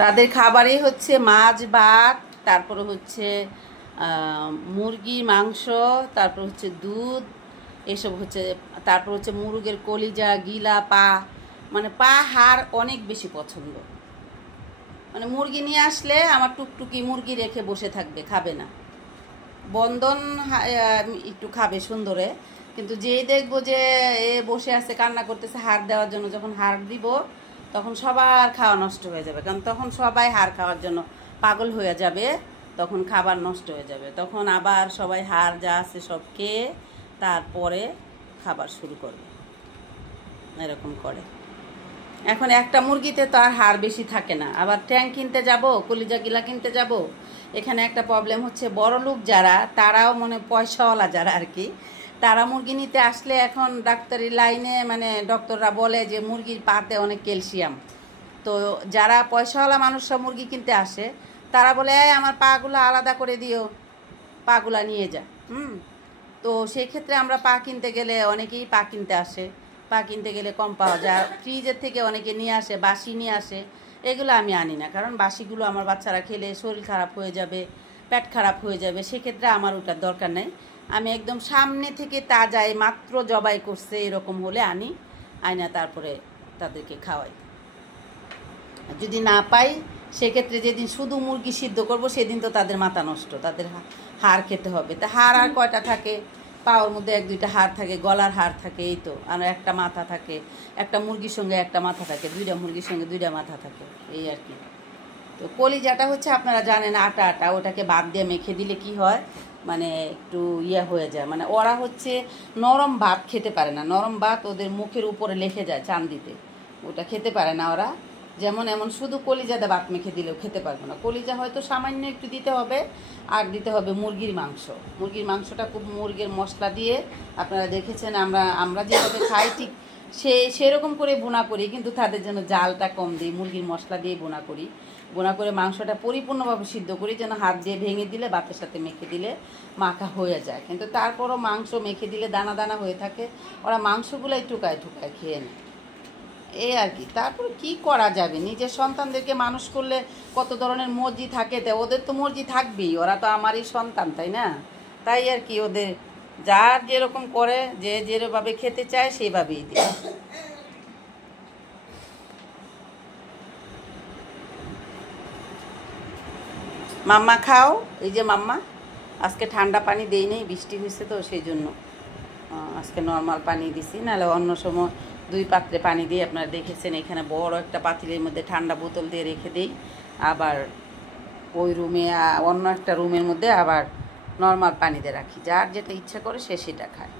তাদের খাবারই হচ্ছে মাছ ভাত, তারপরে হচ্ছে মুরগির মাংস, তারপর হচ্ছে দুধ, এসব হচ্ছে। তারপর হচ্ছে মুরগের কলিজা, গিলা, পা, মানে পা হাড় অনেক বেশি পছন্দ। মানে মুরগি নিয়ে আসলে আমার টুকটুকি মুরগি রেখে বসে থাকবে, খাবে না। বন্ধন একটু খাবে সুন্দরে, কিন্তু যেই দেখবো যে এ বসে আছে কান্না করতেছে হাড় দেওয়ার জন্য, যখন হাড় দিব তখন সবার খাওয়া নষ্ট হয়ে যাবে, কারণ তখন সবাই হাড় খাওয়ার জন্য পাগল হয়ে যাবে, তখন খাবার নষ্ট হয়ে যাবে, তখন আবার সবাই হাড় যা আছে সব খেয়ে তারপরে খাবার শুরু করবে, এরকম করে। এখন একটা মুরগিতে তো আর হাড় বেশি থাকে না, আবার ট্যাং কিনতে যাব, কলিজা গিলা কিনতে যাব। এখানে একটা প্রবলেম হচ্ছে, বড় লোক যারা, তারাও মানে পয়সাওয়ালা যারা আর কি, তারা মুরগি নিতে আসলে এখন ডাক্তারি লাইনে মানে ডক্টররা বলে যে মুরগির পাতে অনেক ক্যালসিয়াম। তো যারা পয়সাওয়ালা মানুষরা মুরগি কিনতে আসে, তারা বলে এই আমার পাগুলো আলাদা করে দিও, পাগুলা নিয়ে যা। তো সেই ক্ষেত্রে আমরা পা কিনতে গেলে, অনেকেই পা কিনতে আসে, পা কিনতে গেলে কম পাওয়া যায়। ফ্রিজের থেকে অনেকে নিয়ে আসে, বাসি নিয়ে আসে, এগুলো আমি আনি না, কারণ বাসিগুলো আমার বাচ্চারা খেলে শরীর খারাপ হয়ে যাবে, পেট খারাপ হয়ে যাবে, সেক্ষেত্রে আমার ওটার দরকার নেই। আমি একদম সামনে থেকে তাজাই মাত্র জবাই করছে এরকম হলে আনি, আয়না তারপরে তাদেরকে খাওয়াই। যদি না পাই সেক্ষেত্রে যেদিন শুধু মুরগি সিদ্ধ করব সেদিন তো তাদের মাথা নষ্ট, তাদের হাড় খেতে হবে। তা হাড় আর কয়টা থাকে, পাওয়ার মধ্যে এক দুইটা হাড় থাকে, গলার হাড় থাকে, এই তো, আর একটা মাথা থাকে, একটা মুরগির সঙ্গে একটা মাথা থাকে, দুইটা মুরগির সঙ্গে দুইটা মাথা থাকে, এই আর কি। তো কলিজাটা হচ্ছে আপনারা জানেন আটা আটা, ওটাকে ভাত দিয়ে মেখে দিলে কি হয়, মানে একটু ইয়া হয়ে যায়, মানে ওরা হচ্ছে নরম ভাত খেতে পারে না, নরম ভাত ওদের মুখের উপরে লেখে যায় চান্দিতে, ওটা খেতে পারে না ওরা। যেমন এমন শুধু কলিজাতে ভাত মেখে দিলেও খেতে পারবে না, কলিজা হয়তো সামান্য একটু দিতে হবে, আর দিতে হবে মুরগির মাংস। মুরগির মাংসটা খুব মুরগির মশলা দিয়ে, আপনারা দেখেছেন আমরা যেভাবে খাই ঠিক সেরকম করে বোনা করি, কিন্তু তাদের জন্য জালটা কম দিই, মুরগির মশলা দিয়ে বোনা করি, বোনা করে মাংসটা পরিপূর্ণভাবে সিদ্ধ করি, যেন হাত দিয়ে ভেঙে দিলে ভাতের সাথে মেখে দিলে মাখা হয়ে যায়। কিন্তু তারপরও মাংস মেখে দিলে দানা দানা হয়ে থাকে, ওরা মাংসগুলোই টুকায় টুকায় খেয়ে নেয়, এই আর কি। তারপরে কি করা যাবে, নিজের সন্তানদেরকে মানুষ করলে কত ধরনের মর্জি থাকে, তাই ওদের তো মর্জি থাকবেই, ওরা তো আমারই সন্তান, তাই না? তাই আর কি, ওদের যার যেরকম করে, যে যেভাবে খেতে চায় সেইভাবেই দিই। মাম্মা খাও, এই যে মাম্মা, আজকে ঠান্ডা পানি দেই নেই, বৃষ্টি হয়েছে তো সেই জন্য আজকে নর্মাল পানি দিছি, নাহলে অন্য সময় দুই পাত্রে পানি দিয়ে, আপনারা দেখেছেন এখানে বড় একটা পাতিলের মধ্যে ঠান্ডা বোতল দিয়ে রেখে দিই, আবার ওই রুমে অন্য একটা রুমের মধ্যে আবার নর্মাল পানি দিয়ে রাখি, যার যেটা ইচ্ছা করে সে সেটা খায়।